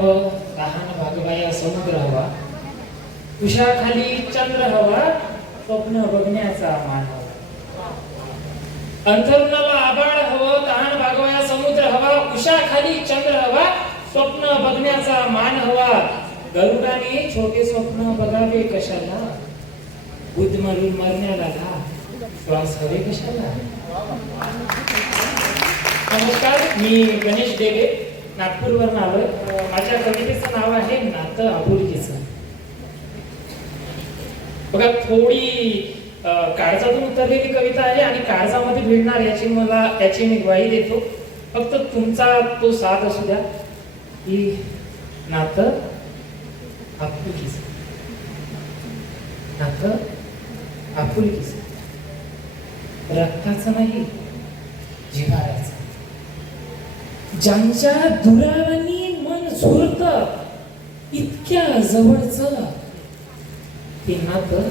हवं, तहान भागवाया समुद्र हवा, उषाखाली चंद्र हवा, स्वप्न बघण्याचा मान हवा. अंतरुणाला आभाळ हवं, तहान भागवाया समुद्र हवा, उषाखाली चंद्र हवा, स्वप्न बघण्याचा मान हवा. गरुडाने छोटे स्वप्न बघावे कशाला, बुद्ध मरून मरण्याला घा, श्वास हवे कशाला. नमस्कार, मी गणेश देवे, नागपूरवरून आलोय. माझ्या कवितेचं नाव आहे नातं आपुलकीचं. बघा, थोडी काळजातून उतरलेली कविता आहे आणि काळजामध्ये भिडणार याची मी ग्वाही देतो. फक्त तुमचा तो साथ असू द्या. ही नातं आपुलकीचं, नातं आपुलकीचं, रक्ताचं नाही, जिव्हाळ्याचं. ज्यांच्या दुरावानी मन झुरत, इतक्या जवळचं ते नातं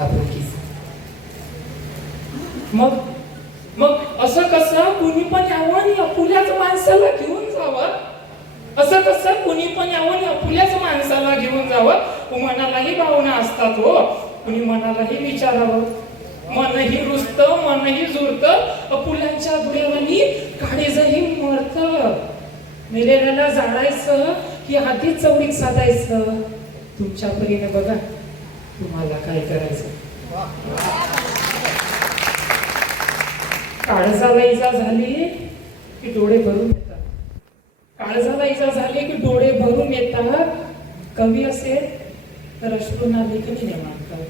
आपुलकीचं. मग असं कसं कुणी पण यावं अपुल्याच माणसाला घेऊन जावं, असं कसं कुणी पण यावं अपुल्याच माणसाला घेऊन जावं. मनालाही भावना असतात हो, कुणी मनालाही विचारावं. मनही रुजत, मनही जुरत, अपुल्यांच्या दुरावानी काळीजही मरत. मेलेल्याला जाळायचं की हाती चवडीक साधायचं, तुमच्या परीने बघा तुम्हाला काय करायचं. काळजाला इजा झाली की डोळे भरून येतात, काळजाला इजा झाली की डोळे भरून येतात. कवी असेल तर अश्रूंना लेखणी निर्माण कर.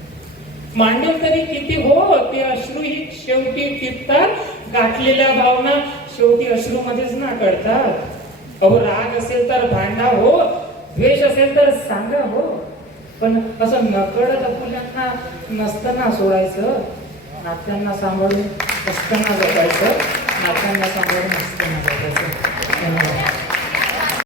मांडव तरी किती हो, ते अश्रू ही शेवटी टिपतात. गाठलेल्या भावना शेवटी अश्रू मध्येच ना कळतात. अहो, राग असेल तर भांडा हो, द्वेष असेल तर सांगा हो, पण असं नकळत अपुल्यांना नसताना सोडायचं. नात्यांना सांभाळून असताना जगायचं, नात्यांना सांभाळून असताना जगायचं. धन्यवाद.